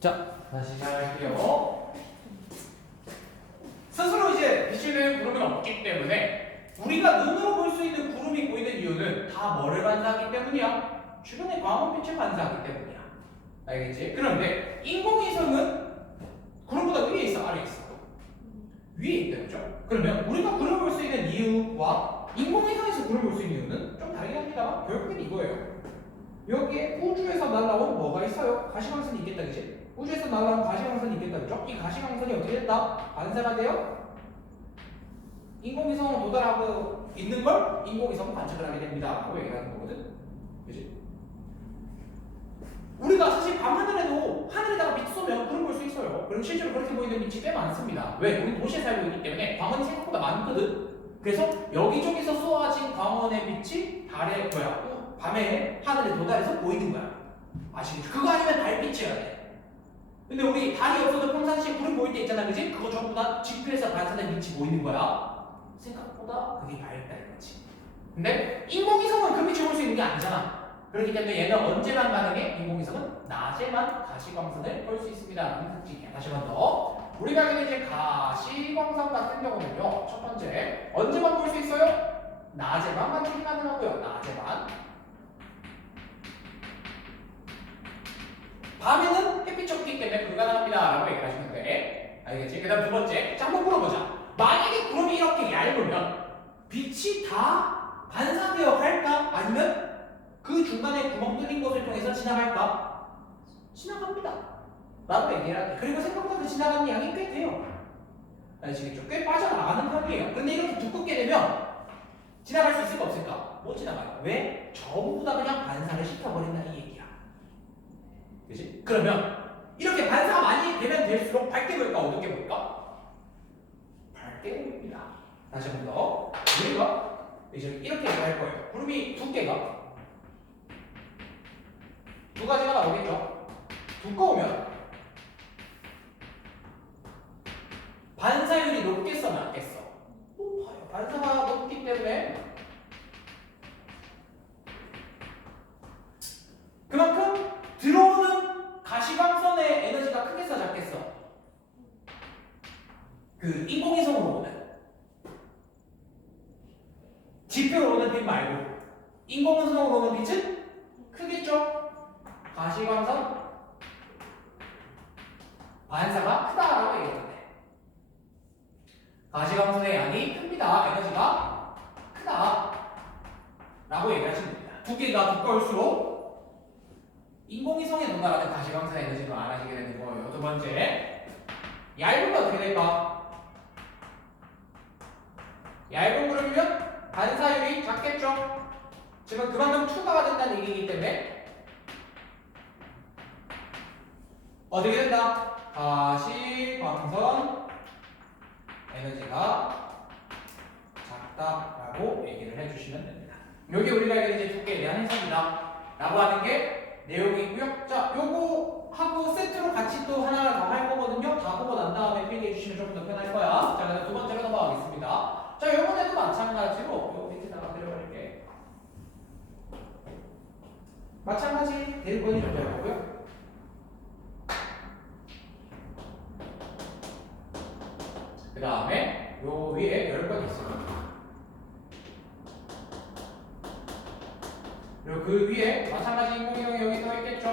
자, 다시 시작할게요. 스스로 이제 빛이 되는 구름은 없기 때문에 우리가 눈으로 볼 수 있는 구름이 보이는 이유는 다 뭐를 반사하기 때문이야? 주변의 광원빛을 반사하기 때문이야. 알겠지? 그런데 인공위성은 구름보다 위에 있어, 아래에 있어? 위에 있다, 그죠? 그러면 우리가 구름을 볼 수 있는 이유와 인공위성에서 구름을 볼 수 있는 이유는 좀 다르긴 합니다만 결국엔 이거예요. 여기에 우주에서 날아온 뭐가 있어요? 가시광선이 있겠다, 그치? 우주에서 날아온 가시광선이 있겠다, 그죠? 이 가시광선이 어떻게 됐다? 반사가 돼요? 인공위성으로 도달하고 있는 걸 인공위성은 관측을 하게 됩니다. 라고 얘기를 하는 거거든? 그치? 우리가 사실 밤하늘에도 하늘에다가 빛 쏘면 구름 볼 수 있어요. 그리고 실제로 그렇게 보이는 빛이 꽤 많습니다. 왜? 우리 도시에 살고 있기 때문에 광원이 생각보다 많거든? 그래서 여기저기서 쏘아진 광원의 빛이 밤에 하늘에 도달해서 보이는 거야. 아시겠죠? 그거 아니면 달빛이어야 돼. 근데 우리 달이 없어도 평상시에 구름 보일 때 있잖아, 그지? 그거 전부 다 지표에서 반사된 빛이 보이는 거야. 생각보다 그게 밝다 이거지. 근데 인공위성은 그 빛을 볼 수 있는 게 아니잖아. 그렇기 때문에 얘는 언제만 가능해? 인공위성은 낮에만 가시광선을 볼 수 있습니다. 라는 특징이야. 다시 한 번 더. 우리가 이제 가시광선 같은 경우는요, 첫 번째, 언제만 볼 수 있어요? 낮에만 관측이 가능하고요. 낮에만. 밤에는 햇빛이 없기 때문에 불가능합니다. 라고 얘기를 하시면 돼. 알겠지? 그 다음 두 번째. 자, 한번 물어보자. 만약에 구름이 이렇게 얇으면 빛이 다 반사되어 갈까? 아니면 그 중간에 구멍 뚫린 것을 통해서 지나갈까? 지나갑니다. 라고 얘기를 할게. 그리고 생각보다 그 지나가는 양이 꽤 돼요. 아시겠죠? 꽤 빠져나가는 편이에요. 근데 이렇게 두껍게 되면 지나갈 수 있을까 없을까? 못 지나가요. 왜? 전부 다 그냥 반사를 시켜버린다 이 얘기야. 그치? 그러면 이렇게 반사가 많이 되면 될수록 밝게 보일까 어둡게 보일까? 밝게 보입니다. 다시 한 번 더. 우리가 이제 이렇게 할 거예요. 구름이 두께가 두 가지가 나오겠죠? 두꺼우면 반사율이 높겠어 낮겠어? 높아요. 반사가 높기 때문에 그만큼 들어오는 가시광선의 에너지가 크겠어 작겠어? 그 인공위성으로 오는 지표로 오는 빛 말고 인공위성으로 오는 빛은 크겠죠? 가시광선 반사가 크다라고 얘기했는데 가시광선의 양이 큽니다. 에너지가 크다 라고 얘기를 하시면 됩니다. 두께가 두꺼울수록 인공위성에 도달하는 가시광선의 에너지가 많아지게 되는 거예요. 두 번째, 얇으면 어떻게 될까? 얇은 구름이면 반사율이 작겠죠? 지금 그만큼 투과가 된다는 얘기이기 때문에 어떻게 된다? 가시광선 에너지가 작다라고 얘기를 해주시면 됩니다. 여기 우리가 이제 두께에 대한 해석이다 라고 하는 게 내용이고요. 자, 요거 하고 세트로 같이 또 하나 더 할 거거든요. 다 보고 난 다음에 필기해 주시면 조금 더 편할 거야. 자, 그다음 두 번째로 넘어가겠습니다. 자, 요번에도 마찬가지로 요 밑에다가 그려볼게. 마찬가지 대입번이 좀 될 거고요. 그 다음에 요 위에 10번 있습니다. 그리고 그 위에 마찬가지 인공위성이 여기 더 있겠죠?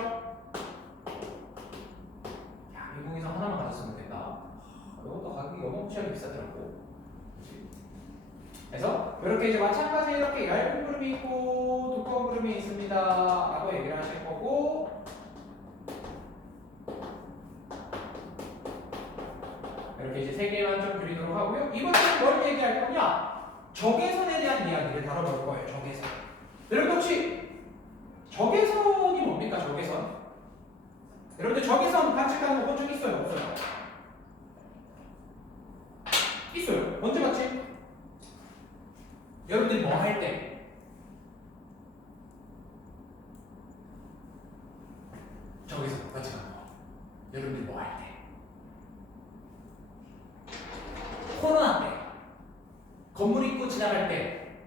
야, 인공위성 하나만 가졌으면 된다. 이것도 가격이 어마무시하게 비싸더라고. 그래서 이렇게 이제 마찬가지 이렇게 얇은 구름이 있고 두꺼운 구름이 있습니다 라고 얘기를 하실 거고, 이렇게 이제 세 개만 좀 그리도록 하고요. 이번에는 뭘 얘기할 거냐? 적외선에 대한 이야기를 다뤄볼 거예요. 적외선. 여러분 혹시 적외선이 뭡니까? 적외선. 여러분들 적외선 관측하는 거 본 적 있어요? 없어요? 있어요. 언제 봤지? 여러분들이 뭐 할 때? 적외선 관측하는 거. 여러분들이 뭐 할 때? 코로나 때, 건물 입구 지나갈 때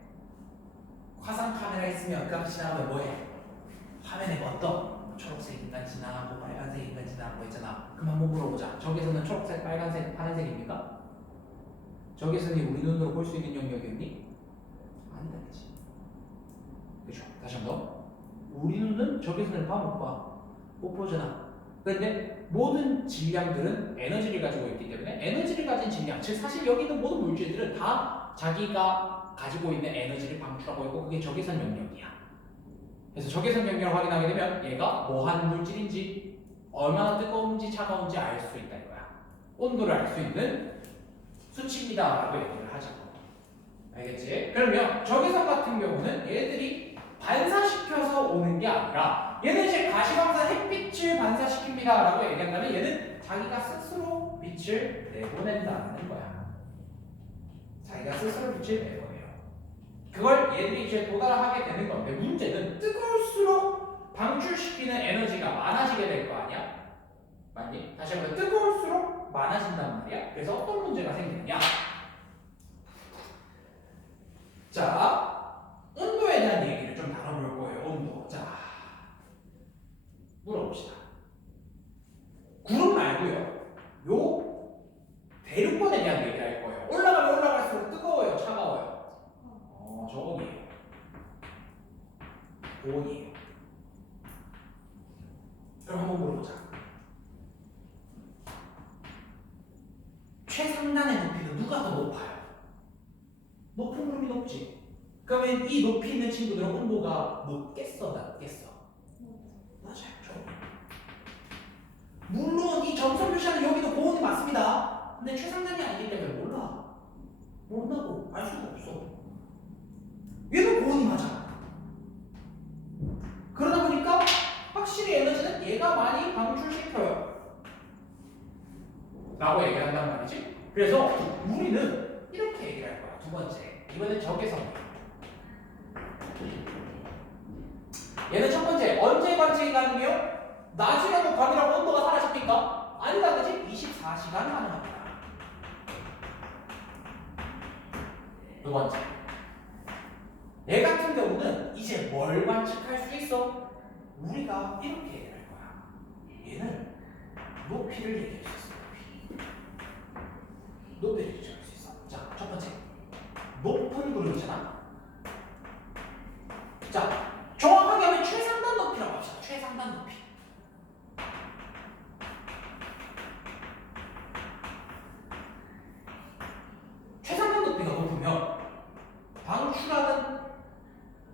화상 카메라 있으면 그 앞에 지나가면 뭐해? 화면에 뭐 어떤 초록색 인간 지나가고 빨간색 인간 지나가고 있잖아. 많습니다. 그럼 한번 물어보자. 적외선은 초록색, 빨간색, 파란색입니까? 적외선이 우리 눈으로 볼 수 있는 영역이었니? 아니다, 그치? 그죠? 다시 한 번. 우리 눈은 적외선을 봐, 못 봐? 못 보잖아. 그런데 모든 질량들은 에너지를 가지고 있기 때문에 에너지를 가진 질량, 즉 사실 여기 있는 모든 물질들은 다 자기가 가지고 있는 에너지를 방출하고 있고 그게 적외선 영역이야. 그래서 적외선 영역을 확인하게 되면 얘가 뭐하는 물질인지 얼마나 뜨거운지 차가운지 알 수 있다 이거야. 온도를 알 수 있는 수치입니다 라고 얘기를 하죠. 알겠지? 그러면 적외선 같은 경우는 얘들이 반사시켜서 오는 게 아니라 얘는 이제 가시광선 햇빛을 반사시킵니다 라고 얘기한다면 얘는 자기가 스스로 빛을 내보낸다는 거야. 자기가 스스로 빛을 내보내요. 그걸 얘들이 이제 도달하게 되는 건데 문제는 뜨거울수록 방출시키는 에너지가 많아지게 될 거 아니야? 맞니? 다시 한번 뜨거울수록 많아진단 말이야. 그래서 어떤 문제가 생기느냐? 자, 온도에 대한 얘기를 좀 다뤄볼 거예요. 온도. 자, 물어봅시다. 구름 말고요. 요 대륙권에 대한 얘기를 할 거예요. 올라가면 올라갈수록 뜨거워요, 차가워요? 저온이에요. 고온이에요. 그럼 한번 물어보자. 최상단의 높이는 누가 더 높아요? 높은 구름이 높지. 그러면 이 높이 있는 친구들은 온도가 높겠어, 낮겠어? 맞아요, 저온. 물론 이 점선 표시하는 여기도 고온이 맞습니다. 근데 최상단이 아니기 때문에 몰라. 모른다고 알 수가 없어. 얘도 고온이 맞아. 그러다 보니까 확실히 에너지는 얘가 많이 방출시켜요 라고 얘기를 한단 말이지. 그래서 우리는 이렇게 얘기를 할 거야. 두 번째, 이번엔 적외선. 얘는 첫 번째, 언제 관측이 가능해요? 낮이라고 밤이라고 온도가 사라집니까? 아니다, 그지? 24시간 가능합니다. 두 번째, 얘 같은 경우는 이제 뭘 관측할 수 있어? 우리가 이렇게 얘기를 할 거야. 얘는 높이를 얘기할 수 있어. 높이를 얘기할 수 있어. 자, 첫 번째, 높은 구름이잖아. 자, 정확하게 하면 최상단 높이라고 합시다. 최상단 높이. 최상단 높이가 높으면 방출하는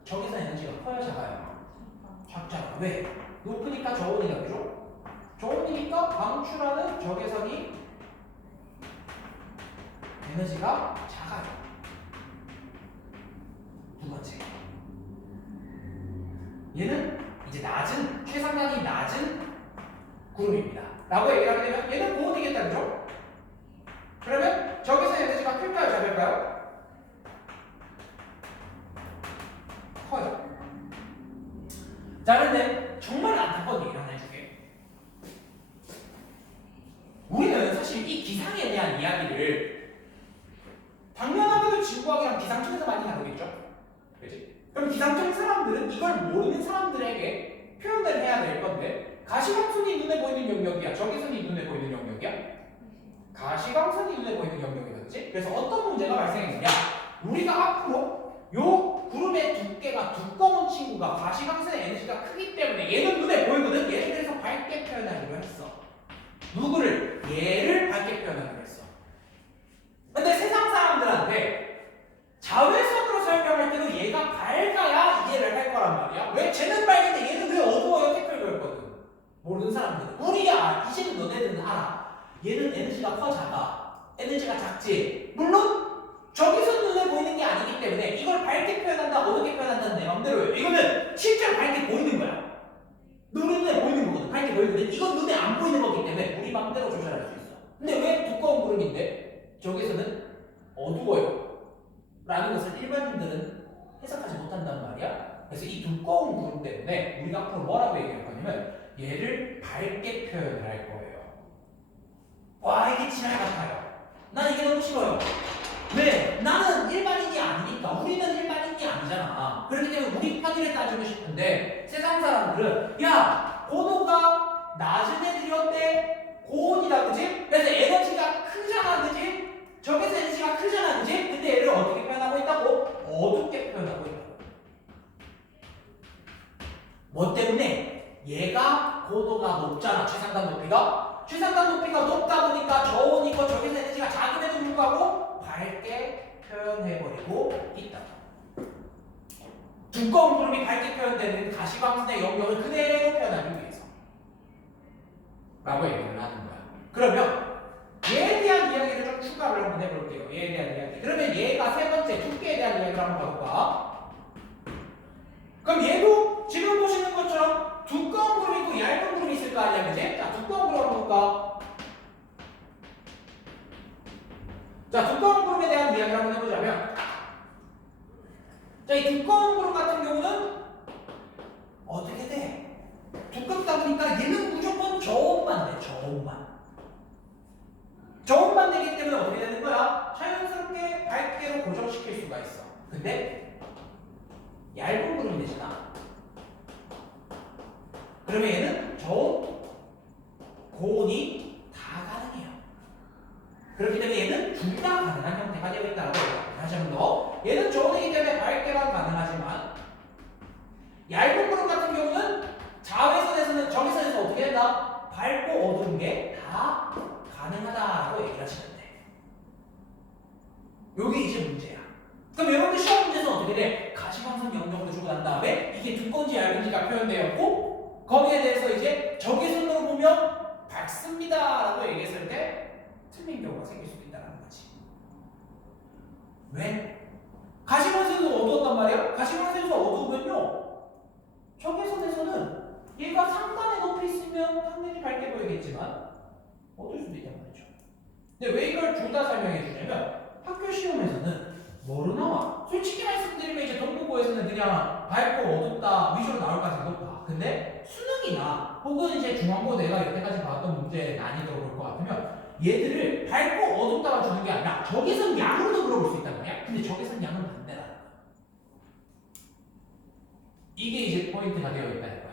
적외선 에너지가 커요, 작아요? 작잖아. 왜? 높으니까 저온이다, 그죠? 저온이니까 방출하는 적외선이 에너지가 작아요. 두 번째, 얘는 이제 낮은, 최상단이 낮은 구름입니다 라고 얘기를 하게 되면 얘는 고온이겠다, 그죠? 그러면 적외선 에너지가 클까요, 작을까요? 커요. 자, 그런데 정말 안타까운 얘기를 하나 해줄게. 우리는 사실 이 기상에 대한 이야기를 당연하게도 지구과학이랑 기상청에서 많이 다루겠죠? 그치? 그럼 기상청 사람들은 이걸 모르는 사람들에게 표현을 해야 될 건데 가시광선이 눈에 보이는 영역이야? 적외선이 눈에 보이는 영역이야? 가시광선이 눈에 보이는 영역이겠지? 그래서 어떤 문제가 발생했느냐? 우리가 앞으로 요 구름의 두께가 두꺼운 친구가 가시광선의 에너지가 크기 때문에 얘는 눈에 보이거든? 얘를 그래서 밝게 표현하기로 했어. 누구를? 얘를 밝게 표현하기로 했어. 근데 세상 사람들한테 자외선으로 설명할 때도 얘가 밝아야 이해를 할 거란 말이야. 왜 쟤는 밝은데 얘는 왜 어두워요? 택배를 걸거든. 모르는 사람들은. 우리야, 이제는 너네들은 알아. 얘는 에너지가 커, 작아. 에너지가 작지. 물론 적외선 눈에 보이는 게 아니기 때문에 이걸 밝게 표현한다, 어둡게 표현한다는 내 맘대로예요. 이거는 실제로 밝게 보이는 거야. 눈에 보이는 거거든. 밝게 보이거든. 이건 눈에 안 보이는 거기 때문에 우리 맘대로 조절할 수 있어. 근데 왜 두꺼운 구름인데 적외선은 어두워요? 라는 것을 일반인들은 해석하지 못한단 말이야. 그래서 이 두꺼운 구름 때문에 우리가 앞으로 뭐라고 얘기할 거냐면 얘를 밝게 표현을 할 거예요. 와, 이게 지랄 같아요. 난 이게 너무 싫어요. 왜? 나는 일반인이 아니니까. 우리는 일반인이 아니잖아. 그렇기 때문에 우리 편의를 따지고 싶은데 세상 사람들은 야, 고도가 낮은 애들이 어때? 최상단 높이가 높다 보니까 저온이고 저기서 에너지가 작음에도 불구하고 밝게 표현해버리고 있다. 두꺼운 구름이 밝게 표현되는 가시광선의 영역을 그대로 표현하기 위해서 라고 얘기를 하는 거야. 그러면 얘에 대한 이야기를 좀 추가를 한번 해볼게요. 얘에 대한 이야기. 그러면 얘가 세 번째 두께에 대한 이야기를 한번 가볼까? 그럼 얘도 지금 보시는 것처럼 두꺼운 구름이 있고 얇은 구름이 있을 거 아니야, 그지? 자, 두꺼운 구름 한번 볼까? 자, 두꺼운 구름에 대한 이야기를 한번 해보자면, 자, 이 두꺼운 구름 같은 경우는 어떻게 돼? 두껍다 보니까 얘는 무조건 저온만 돼, 저온만 되기 때문에 어떻게 되는 거야? 자연스럽게 밝게로 고정시킬 수가 있어. 근데 얇은 구름이 되잖아. 그러면 얘는 저온, 고온이 다 가능해요. 그렇기 때문에 얘는 둘 다 가능한 형태가 되어 있다고 해요. 다시 한 번 더. 얘는 저온이기 때문에 밝게만 가능하지만 얇은 구름 같은 경우는 자외선에서는 적외선에서 어떻게 된다? 밝고 어두운 게 다 가능하다라고 얘기를 하시면 돼. 요게 이제 문제야. 그럼 여러분들 시험 문제에서 어떻게 돼? 가시광선 영역으로 주고 난 다음에 이게 두꺼운지 얇은지가 표현되었고 거기에 대해서 이제 적외선으로 보면 밝습니다라고 얘기했을 때 틀린 경우가 생길 수도 있다는 거지. 왜? 가시광선에서 어두웠단 말이야? 가시광선에서 어두우면요 적외선에서는 얘가 상단에 높이 있으면 당연히 밝게 보이겠지만 어두울 수도 있단 말이죠. 근데 왜 이걸 둘 다 설명해 주냐면 학교 시험에서는 뭐로 나와? 솔직히 말씀드리면 이제 동국고에서는 그냥 밝고 어둡다 위주로 나올 가능성이 높아. 근데 수능이나 혹은 이제 중앙고 내가 여태까지 봤던 문제 난이도로 볼 것 같으면 얘들을 밝고 어둡다만 주는 게 아니라 적외선 양으로도 물어볼 수 있단 말이야. 근데 적외선 양은 반대라는 거야. 이게 이제 포인트가 되어 있다는 거야.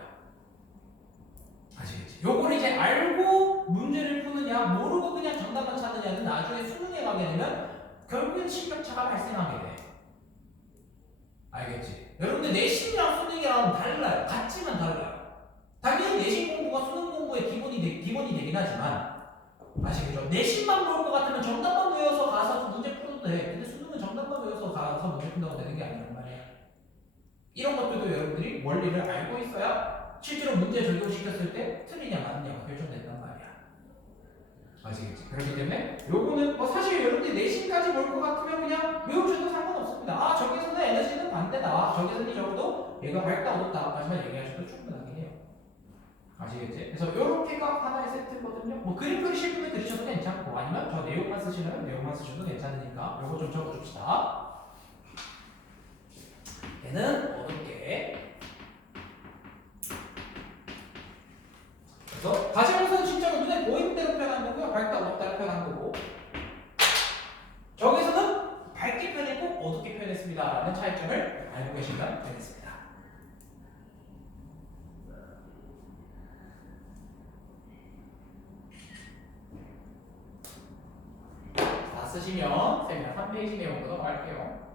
아시겠지? 요거를 이제 알고 문제를 푸느냐 모르고 그냥 정답만 찾느냐는 나중에 수능에 가게 되면 결국엔 실력차가 발생하게 돼. 알겠지? 여러분들 내신이랑 수능이랑 달라요. 같지만 달라요. 당연히 내신 공부가 수능 공부의 기본이 되긴 하지만 아시겠죠? 내신만 볼 것 같으면 정답만 외워서 가서 문제 풀어도 돼. 근데 수능은 정답만 외워서 가서 문제 푼다고 되는 게 아니란 말이야. 이런 것들도 여러분들이 원리를 알고 있어야 실제로 문제 적용시켰을 때 틀리냐 맞느냐가 결정된단 말이야. 아시겠지? 그렇기 때문에 요거는 뭐 사실 여러분들이 내신까지 볼 것 같으면 그냥 외우셔도 상관없습니다. 아 적외선의 에너지는 반대다. 적외선이 적어도 얘가 밝다 어둡다. 하지만 얘기하셔도 충분하긴 해요. 아시겠지? 그래서 요렇게가 하나의 세트거든요. 뭐 그림 그리실 분은 그리셔도 괜찮고 아니면 저 내용만 쓰시면 내용만 쓰셔도 괜찮으니까 요거 좀 적어줍시다. 얘는 어둡게. 그래서 가시광선은 진짜로 눈에 보이는 대로 표현한 거고요. 밝다 어둡다 표현한 거고 저기서는 밝게 표현했고 어둡게 표현했습니다 라는 차이점을 알고 계시면 되겠습니다. 다 쓰시면 세미나 3페이지 내용으로 갈게요.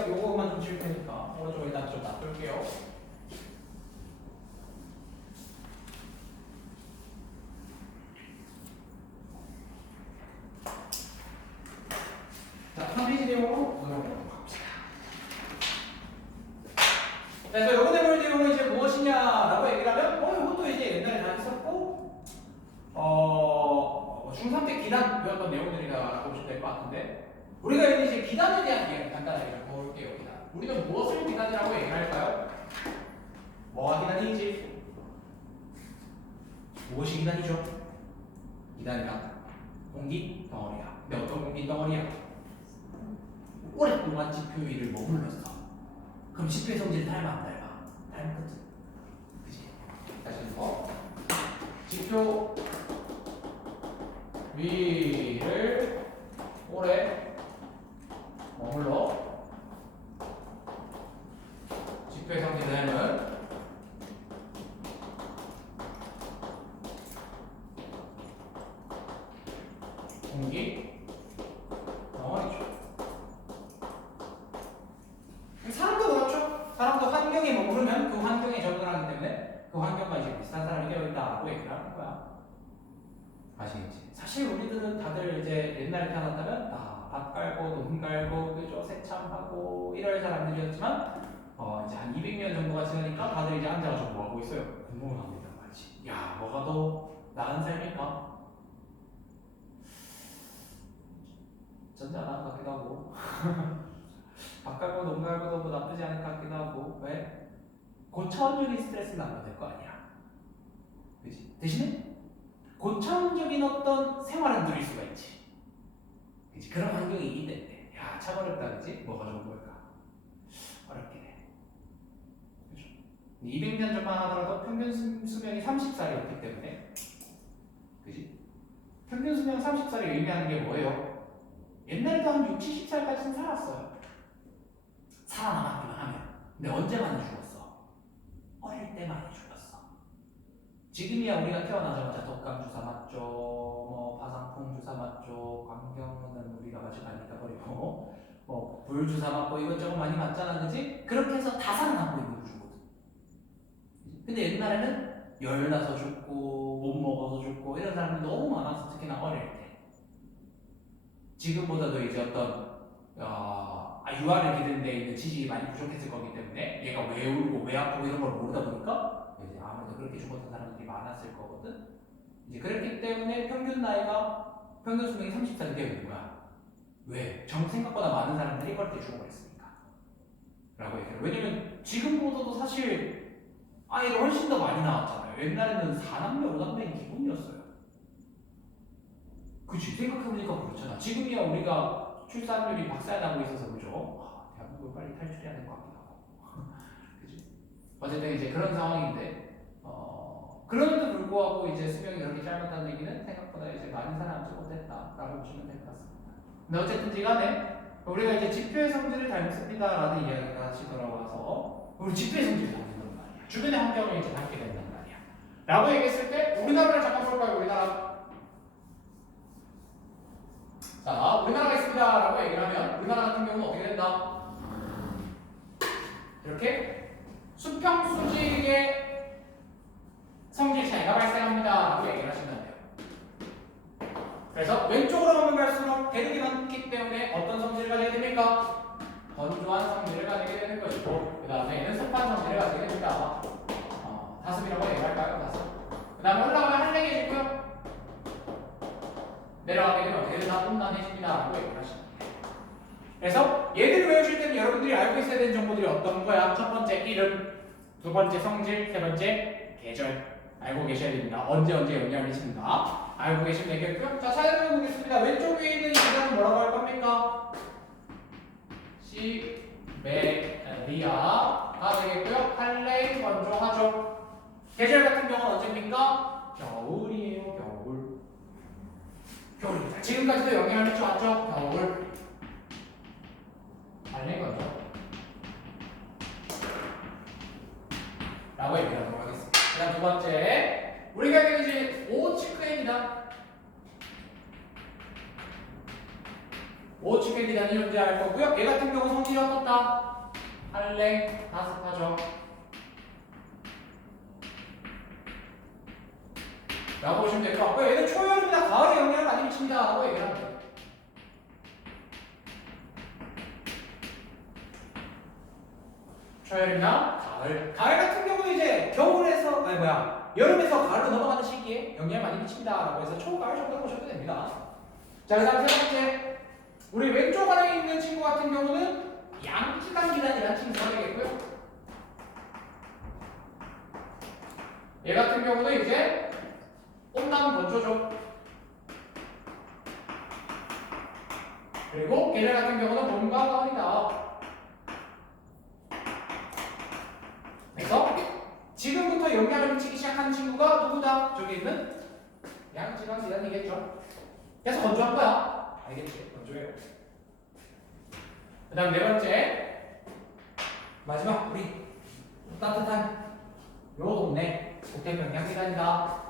제가 요거만 좀 지울 테니까 오른쪽 일단 좀 놔둘게요. 자, 3페이지 내용으로 넘어가도록 합시다. 그래서 요거 내용은 이제 무엇이냐라고 얘기를 하면 이것도 이제 옛날에 다 했었고 중3 때 기단 배웠던 내용들이라고 보시면 될 것 같은데 우리가 여기 이제 기단에 대한 이야기 간단하게 좀 볼게요. 기단. 우리는 무엇을 기단이라고 얘기할까요? 뭐가 기단이지? 무엇이 기단이죠? 기단이란 공기 덩어리야. 근데 어떤 공기 덩어리야? 오랫동안 지표 위를 머물렀어. 그럼 지표의 성질을 닮아 안 닮아? 닮거든. 그치? 다시 한번 지표 위를 오래 머물러 지표의 성질은 공기 덩어리죠. 사람도 그렇죠. 사람도 환경에 머무르면 그 환경에 적응하기 때문에 그 환경과 이제 비슷한 사람이 되어 있다고 얘기를 하는 거야. 아시겠지? 사실 우리들은 다들 이제 옛날에 태어났다면 밥 깔고 논 깔고 그죠 새참하고 이럴 사람들이었지만 이제 한 200년 정도가 지나니까 다들 이제 앉아가지고 뭐 하고 있어요? 공부를 하고 있단 말이지. 야, 뭐가 더 나은 삶일까? 전자 나은 것 같기도 하고 밥 깔고 논 깔고도 뭐 나쁘지 않을 것 같기도 하고. 왜? 고차원적인 스트레스는 안 받을 거 아니야. 그치? 대신에 고차원적인 어떤 생활은 누릴 수가 있지. 그치? 그런 환경이 있기 때문에 야, 참 어렵다. 그치? 뭐가 좋은 걸까? 어렵긴 해. 그죠? 200년 전만 하더라도 평균 수명이 30살이었기 때문에 그치? 평균 수명 30살이 의미하는 게 뭐예요? 옛날에도 한 60, 70살까지는 살았어요. 살아남았기만 하면. 근데 언제 많이 죽었어? 어릴 때 많이 죽었어. 지금이야 우리가 태어나자마자 독감 주사 맞죠, 뭐 파상풍 주사 맞죠, 광경은 우리가 아직 안 잊어버리고, 뭐 불 주사 맞고 이것저것 많이 맞잖아, 그지? 그렇게 해서 다 살아남고 있는 구조거든. 근데 옛날에는 열 나서 죽고 못 먹어서 죽고 이런 사람들이 너무 많아서 특히나 어릴 때. 지금보다도 이제 어떤 유아를 기르는 데 있는 지식이 많이 부족했을 거기 때문에 얘가 왜 울고 왜 아프고 이런 걸 모르다 보니까 이제 아무래도 그렇게 죽었던 사람들이 많았을 거거든. 이제 그렇기 때문에 평균 수명이 30살이 되어 있는 거야. 왜? 생각보다 많은 사람들이 어릴 때 죽어버렸으니까. 라고 얘기해요. 왜냐면 지금보다도 사실 아이가 훨씬 더 많이 나왔잖아요. 옛날에는 4남매, 5남매는 기본이었어요. 그치? 생각해보니까 그렇잖아. 지금이야 우리가 출산율이 박살나고 있어서 그죠? 대한민국을 빨리 탈출해야 될 것 같기도 하고. 그치? 어쨌든 이제 그런 상황인데, 그럼에도 불구하고 이제 수명이 그렇게 짧았다는 얘기는 생각보다 이제 많은 사람이 못했다라고 보시면 될 것 같습니다. 근데 어쨌든지 간에 우리가 이제 지표의 성질을 닮습니다라는 이야기가 다시 돌아와서 우리 지표의 성질을 닮는단 말이야. 주변의 환경을 이제 닮게 된단 말이야. 라고 얘기했을 때 우리나라를 잠깐 볼까요? 우리나라. 자, 우리나라가 있습니다 라고 얘기를 하면 우리나라 같은 경우는 어떻게 된다? 이렇게 수평수직의 성질 차이가 발생합니다 라고 얘기를 하시면 돼요. 그래서 왼쪽으로 가면 갈수록 대륙이 많기 때문에 어떤 성질을 가지게 됩니까? 건조한 성질을 가지게 되는 것이고 그 다음에는 습한 성질을 가지게 됩니다. 다습이라고 얘기할까요? 다습. 그 다음에 올라가면 한랭해지고요. 내려가게 되면 어떻게 되나? 온난해집니다 라고 얘기를 하십니다. 그래서 얘들을 외우실 때는 여러분들이 알고 있어야 되는 정보들이 어떤 거야? 첫 번째 이름, 두 번째 성질, 세 번째 계절 알고 계셔야 됩니다. 언제 영향을 미칩니다. 알고 계시면 되겠고요. 자, 사연을 보겠습니다. 왼쪽 위에 있는 이 기간은 뭐라고 할 겁니까? 시베리아가 되겠고요. 한랭 건조하죠. 계절 같은 경우는 언제입니까? 겨울이에요. 겨울입니다. 지금까지도 영향을 미쳐왔죠? 겨울. 알린 거죠. 라고 얘기하도록 하겠습니다. 그 다음 두 번째. 우리가 이제 오츠크엔이다. 오츠크엔 어떻게 기단이 존재할 거고요. 얘 같은 경우 성질이 어떻다? 할래, 다습하죠. 라고 보시면 될 것 같고요. 얘는 초여름이나 가을에 영향을 많이 미친다 라고 얘기를 합니다. 초여름이나 가을. 가을 같은 경우는 이제 겨울에서 여름에서 가을로 넘어가는 시기에 영향을 많이 미친다라고 해서 초가을 정도 보셔도 됩니다. 자, 그다음 세 번째, 우리 왼쪽 아래에 있는 친구 같은 경우는 양기간 기단이라는 친구가 되겠고요. 얘 같은 경우는 이제 온남 건조죠. 그리고 걔네 같은 경우는 봄과 가을이다. 그래서 지금부터 영향을 미치기 시작하는 친구가 누구다? 저기 있는 양지간 기단이겠죠. 계속 건조한 거야. 알겠지? 건조해요. 그 다음 네 번째, 마지막 우리 따뜻한 요 동네 국대평 양지간이다.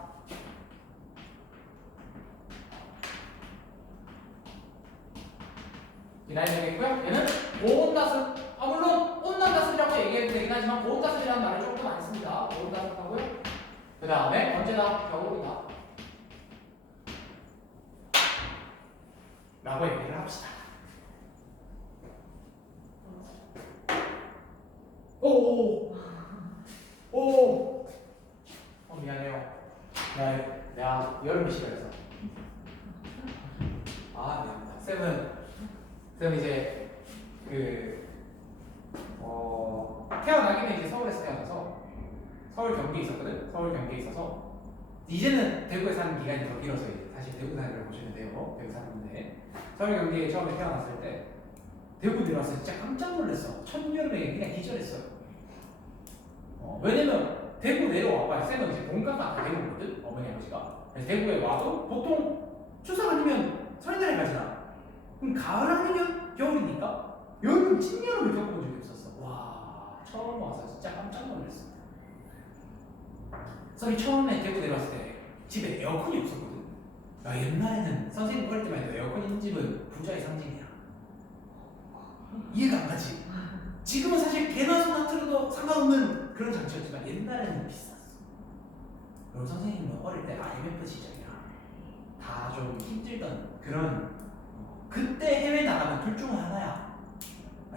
기다려야 되겠고요. 얘는 고온다습. 물론 온난다습이라고 얘기해도 되긴 하지만 고온다습이라는 말을 조금 많이 씁니다. 고온다습하고요. 그 다음에 언제다? 겨울이다. 라고 얘기를 합시다. 오오오. 미안해요. 내가 여름이 싫어해서. 미안합니다. 쌤은 이제 태어나기는 이제 서울에서 태어나서 서울 경기에 있었거든. 서울 경기에 있어서 이제는 대구에 사는 기간이 더 길어서 이제 사실 대구 사는 걸 보시면 돼요. 대구 사는데 서울 경기에 처음에 태어났을 때 대구 내려와서 진짜 깜짝 놀랐어. 첫여름에 그냥 기절했어요. 왜냐면 대구 내려와봐요. 쌤은 이제 본가가 다 대구거든. 어머니 아버지가. 그래서 대구에 와도 보통 추석 아니면 설날에 가잖아. 그럼 가을 아니면 겨울이니까 여름 찐여름을 겪어본 적이 없었어. 와, 처음 와서 진짜 깜짝 놀랐어. 쌤이 처음에 대구 내려왔을 때 집에 에어컨이 없었거든. 옛날에는 선생님 어릴 때만 해도 에어컨 있는 집은 부자의 상징이야. 이해가 안 가지? 지금은 사실 개나 소나 틀어도 상관없는 그런 장치였지만 옛날에는 비쌌어. 그리고 선생님은 어릴 때 IMF 시절이라 다 좀 힘들던 그런 그때 해외 나가면 둘 중 하나야.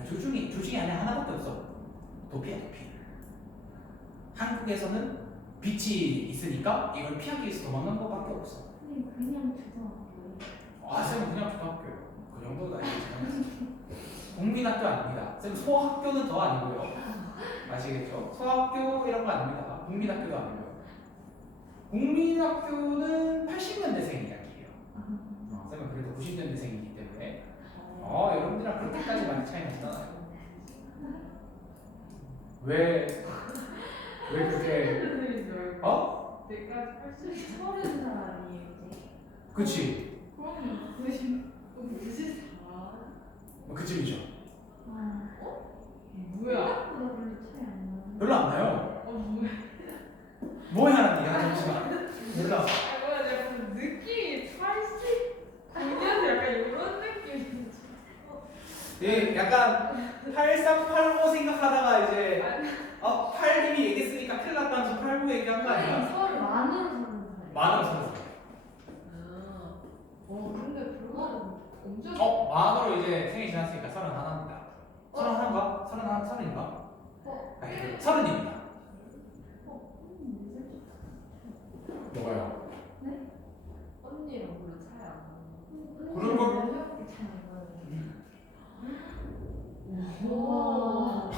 둘 중에 하나밖에 없어. 도피야, 도피. 한국에서는 빛이 있으니까 이걸 피하기 위해서 도망간 것밖에 없어. 그냥 초등학교. 쌤은 그냥 초등학교예요. 그 정도도 아니고 국민학교 아닙니다. 쌤 소학교는 더 아니고요. 아시겠죠? 소학교 이런 거 아닙니다. 국민학교도 아니고요. 국민학교는 80년대생 이야기예요. 쌤은 그래도 90년대생이기 때문에 여러분들이랑 그렇게까지 많이 차이 나진 않아요. 왜 그렇게 내가 80 아니에요? 그치? 그럼 94. 그쯤이죠. 뭐야? 생각보다 별로 차이 안 나. 별로 안 나요. 뭐야? 뭐야 하는 얘기야 잠시만. 몰라. 뭐야? 약간 느낌이 89년 약간 이런 느낌. 예, 약간 8385 생각하다가 이제 82이 얘기했으니까 큰일 났다면서 89 얘기한 거 아니야? 서울 만으로 사는 사람. 만으로 사는 근데 별로 엄청. 만으로 이제 생일 지났으니까 31입니다. 31인가? 30인가? 아니, 30입니다. 뭐가요? 네? 언니랑 별로 차이 안 나. 그런 거- 차이 안 나는데. 와.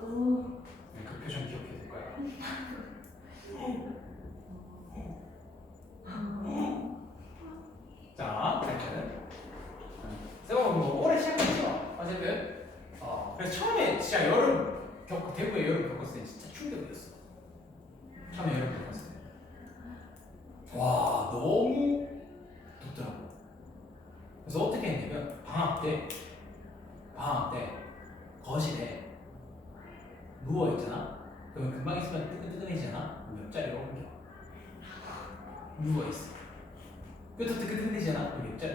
그 표정 기억해야 될 거야. 자, 일단은 쌤은 뭐 올해 시작했죠. 어쨌든 그래서 처음에 진짜 대구에 여름 겪었을 때 진짜 충격이었어. 처음에 여름 겪었을 때. 와, 너무 덥더라고. 그래서 어떻게 했냐면 방학 때 거실에 누워 있잖아. 그러면 금방 있으면 뜨끈뜨끈해지잖아. 그럼 옆자리로 옮겨 누워 있어. 그 뜨끈뜨끈해지잖아. 여기 있잖아.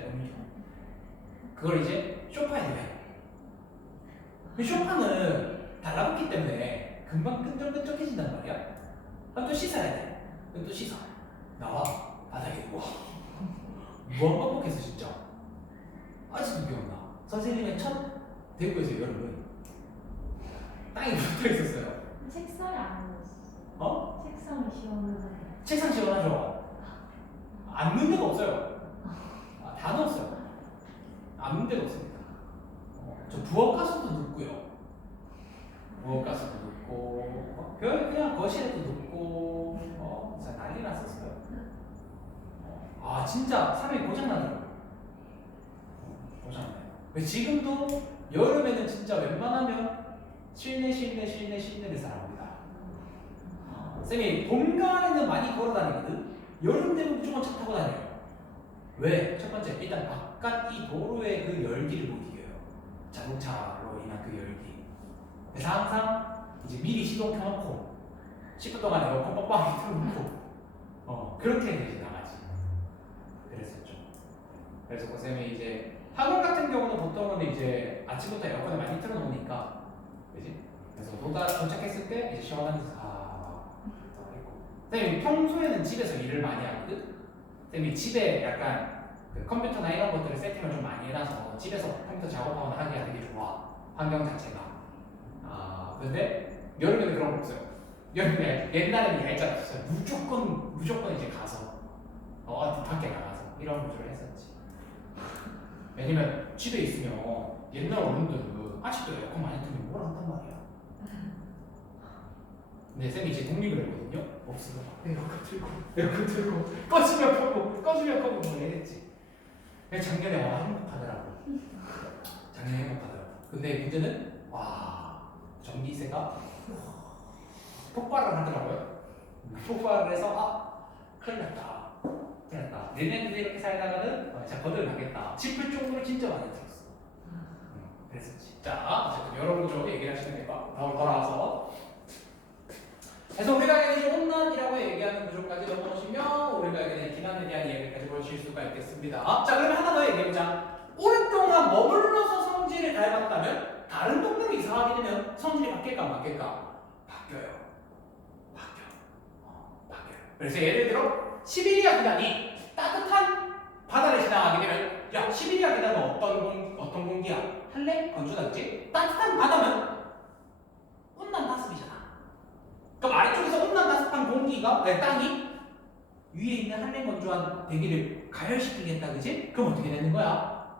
그걸 이제 소파에 넣어요. 그 소파는 달라붙기 때문에 금방 끈적끈적해진단 말이야. 그럼 또 씻어야 돼. 그럼 또 씻어. 나와 바닥에 누워. 무한 반복해서 진짜. 아직도 기억나. 선생님의 첫 대구에서 여름은 땅에 붙어 있었어요. 책상이 안 넣었어. 어? 책상을 시원하게. 책상 시원하죠. 안 넣는 데가 없어요. 다 넣었어요. 안 넣는 데가 없습니다. 저 부엌가스도 넣고요. 부엌가스도 넣고, 그냥 거실에도 넣고, 진짜 난리 났었어요. 진짜 3일 고장나더라고요. 고장나요. 지금도 여름에는 진짜 웬만하면 실내를 사랑합니다. 쌤이 봄가을에는 많이 걸어 다니거든. 여름 되면 무조건 차 타고 다녀요. 왜? 첫 번째, 일단 바깥 이 도로의 그 열기를 못 이겨요. 자동차로 인한 그 열기. 그래서 항상 이제 미리 시동 켜놓고 10분 동안 에어컨 빡빡하게 틀어놓고 그렇게 이제 나가지. 그랬었죠. 그래서 그 쌤이 이제 학원 같은 경우는 보통은 이제 아침부터 에어컨을 많이 틀어놓으니까, 그지? 그래서 도착했을 때 이제 시원하면서 했고. 쌤이 평소에는 집에서 일을 많이 하거든. 쌤이 집에 약간 그 컴퓨터나 이런 것들을 세팅을 좀 많이 해놔서 집에서 컴퓨터 작업하거나 하기가 되게 좋아. 환경 자체가. 근데 여름에는 그런 거 없어요. 여름에 옛날에는 얄짤 없어요. 무조건 이제 가서 밖에 나가서 이런 구조를 했었지. 왜냐면 집에 있으면 옛날 어른들은 아직도 에어컨 많이 틀면 뭐라 한단 말이야. 근데 쌤이 이제 독립을 했거든요. 없으면 에어컨 틀고 꺼지면 켜고 뭐 이랬지. 작년에 행복하더라고. 작년에 행복하더라고. 근데 문제는 전기세가 폭발을 하더라고요. 폭발을 해서 큰일 났다. 얘네들이 이렇게 살다가는 진짜 거들나겠다 싶을 정도로 진짜 많이 들었어. 그랬었지. 자, 어쨌든 여러분들 얘기를 하시니까 돌아와서, 그래서 우리가 이제 혼란이라고 얘기하는 구조까지 넘어오시면 우리가 이제 기난에 대한 이야기까지 보실 수가 있겠습니다. 자, 그러면 하나 더 얘기해보자. 오랫동안 머물러서 성질을 닮았다면 다른 동네로 이사하게 되면 성질이 바뀔까 안 바뀔까? 바뀌어요. 그래서 예를 들어 시베리아 기단이 따뜻한 바다를 지나가게 되면, 야, 시베리아 기단은 어떤 공기야? 한래 건조다지. 따뜻한 바다면 온난 가습이잖아. 그럼 아래쪽에서 온난 가습한 공기가 땅이 위에 있는 한래 건조한 대기를 가열시키겠다, 그지? 그럼 어떻게 되는 거야?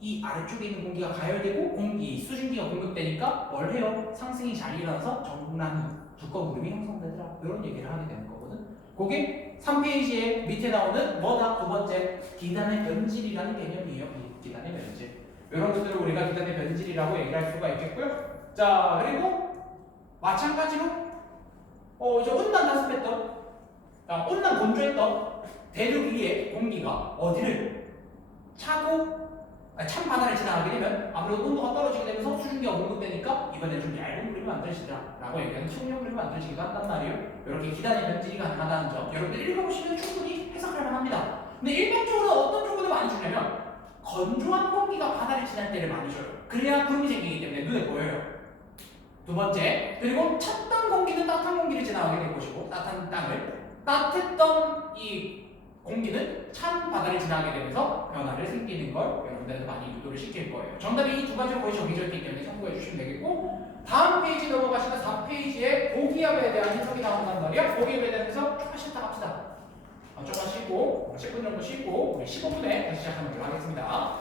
이 아래쪽에 있는 공기가 가열되고 공기 수증기가 공급되니까 뭘 해요? 상승이 잘 일어나서 정난 두꺼운 구름이 형성되더라. 이런 얘기를 하게 되는 거거든. 그게 3페이지에 밑에 나오는 뭐다? 두 번째, 기단의 변질이라는 개념이에요. 기단의 변질. 이런 것들을 우리가 기단의 변질이라고 얘기를 할 수가 있겠고요. 자, 그리고 마찬가지로 이제 온난 가습했던, 온난 건조했던 대륙 위에 공기가 어디를 찬 바다를 지나가게 되면 아무래도 온도가 떨어지게 되면서 수증기가 공급되니까 이번에 좀 얇은 그림이 만들어지더라 라고 얘기하는 측량 그림이 만들어지기도 한단 말이에요. 이렇게 기단의 변질이 가능하다는 점 여러분들 읽어보시면 충분히 해석할 만합니다. 근데 일반적으로 어떤 조건을 많이 주냐면 건조한 공기가 바다를 지날 때를 많이 줘요. 그래야 구름이 생기기 때문에 눈에 보여요. 두 번째, 그리고 찼던 공기는 따뜻한 공기를 지나가게 될 것이고, 따뜻한 땅을 따뜻했던 이 공기는 찬 바다를 지나게 되면서 변화를 생기는 걸 여러분들한테 많이 유도를 시킬 거예요. 정답이 이 두 가지로 거의 정해져 있기 때문에 참고해 주시면 되겠고, 다음 페이지 넘어가시면 4페이지에 고기압에 대한 해석이 나온단 말이야. 고기압에 대한 해석 쉬었다 갑시다. 조금만 쉬고 10분 정도 쉬고 우리 15분에 다시 시작하는 걸로 하겠습니다.